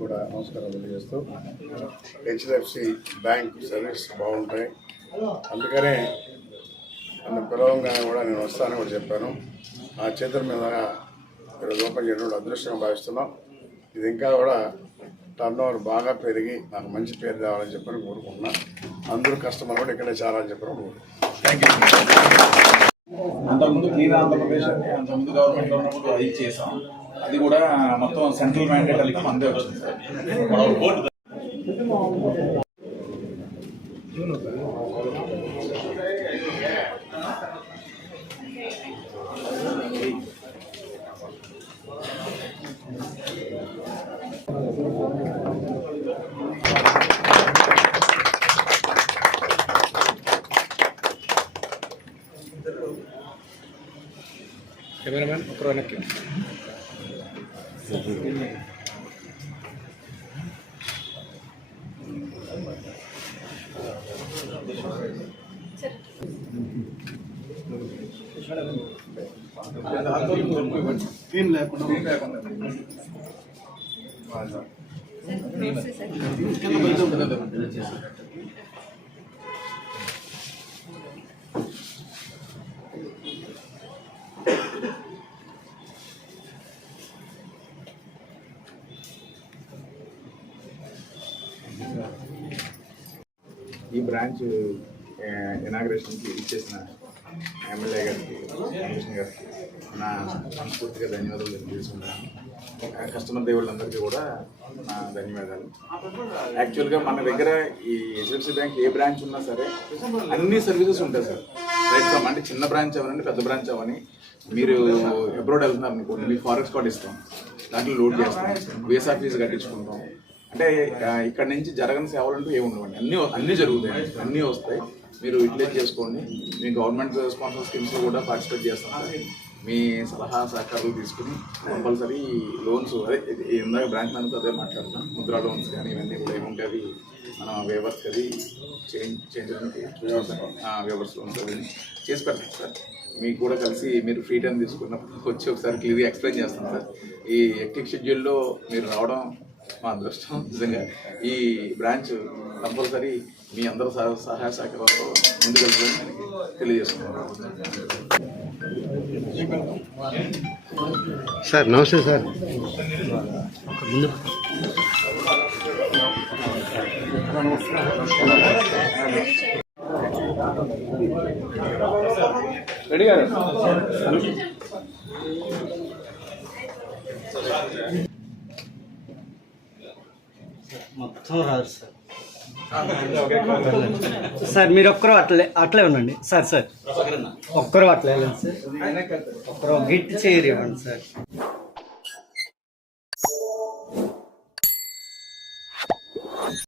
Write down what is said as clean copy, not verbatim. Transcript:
కూడా నమస్కారం తెలియజేస్తూ హెచ్డిఎఫ్సి బ్యాంక్ సర్వీస్ బాగుంటాయి, అందుకనే నన్ను పిలవంగానే కూడా నేను వస్తానని కూడా చెప్పాను. ఆ చేతుల మీద ఈరోజు ఓపెన్ చేయడం అదృష్టంగా భావిస్తున్నాం. ఇది ఇంకా కూడా టర్న్ ఓవర్ బాగా పెరిగి నాకు మంచి పేరు తేవాలని చెప్పని కోరుకుంటున్నాను. అందరూ కస్టమర్ కూడా ఇక్కడే చాలని చెప్పడం థ్యాంక్ యూ. అంతకుముందు క్లీన్ ఆంధ్రప్రదేశ్ అంటే అంతకుముందు గవర్నమెంట్లో ఉన్నప్పుడు అది చేసాం, అది కూడా మొత్తం సెంట్రల్ మ్యాండేట్ కలిపి మందే వచ్చింది సార్. కెమెరామ్యాన్ ఒకరు వెనక్కి. ఈ బ్రాంచ్ ఇనాగ్రేషన్కి ఇచ్చేసిన ఎమ్మెల్యే గారికి, కమిషనర్ గారికి నా మనస్ఫూర్తిగా ధన్యవాదాలు తెలియజేస్తున్నాను. కస్టమర్ దేవుళ్ళందరికీ కూడా నా ధన్యవాదాలు. యాక్చువల్గా మన దగ్గర ఈ హెచ్డిఎఫ్సి బ్యాంక్ ఏ బ్రాంచ్ ఉన్నా సరే అన్ని సర్వీసెస్ ఉంటాయి సార్. రైట్ ఫ్రమ్ అంటే చిన్న బ్రాంచ్ అవ్వని, పెద్ద బ్రాంచ్ అవ్వని, మీరు అబ్రాడ్ వెళ్తున్నారు అనుకోండి, మీకు ఫారెక్స్ కార్డ్ ఇస్తాం, దాంట్లో లోడ్ చేస్తాం, వీసా ఫీజు కట్టించుకుంటాం. అంటే ఇక్కడ నుంచి జరగని సేవలు అంటూ ఏమి ఉండవండి, అన్నీ జరుగుతాయి, అన్నీ వస్తాయి. మీరు యూటిలైజ్ చేసుకోండి. మీ గవర్నమెంట్ స్పాన్సర్ స్కీమ్స్లో కూడా పార్టిసిపేట్ చేస్తాం సార్. మీ సలహా సహకారాలు తీసుకుని కంపల్సరీ లోన్స్, అదే ఇందాక బ్రాంచ్ మేనేజర్ అదే మాట్లాడుతున్నాం, ముద్రా లోన్స్ కానీ ఇవన్నీ కూడా ఏముంటే అవి మన వేవర్స్ అది చేంజ్ చేయడానికి వేవర్స్ లోన్స్ అవి చేసి పెడతాం సార్. మీకు కూడా కలిసి మీరు ఫ్రీ టైం తీసుకున్నప్పుడు వచ్చి ఒకసారి క్లియర్గా ఎక్స్ప్లెయిన్ చేస్తాం సార్. ఈ హెక్టిక్ షెడ్యూల్లో మీరు రావడం మా అదృష్టం. నిజంగా ఈ బ్రాంచ్ కంపల్సరీ మీ అందరూ సహాయ సహకారాలతో ముందుకెళ్తుందని తెలియజేస్తున్నాను సార్. నమస్తే సార్. ముందు రెడీ గారు మొత్తం రాదు సార్. సార్ మీరు ఒక్కరు అట్లే ఉండండి సార్. ఒక్కరు అట్లే సార్, ఒక్కరు గిట్ చేయరు ఇవ్వండి సార్.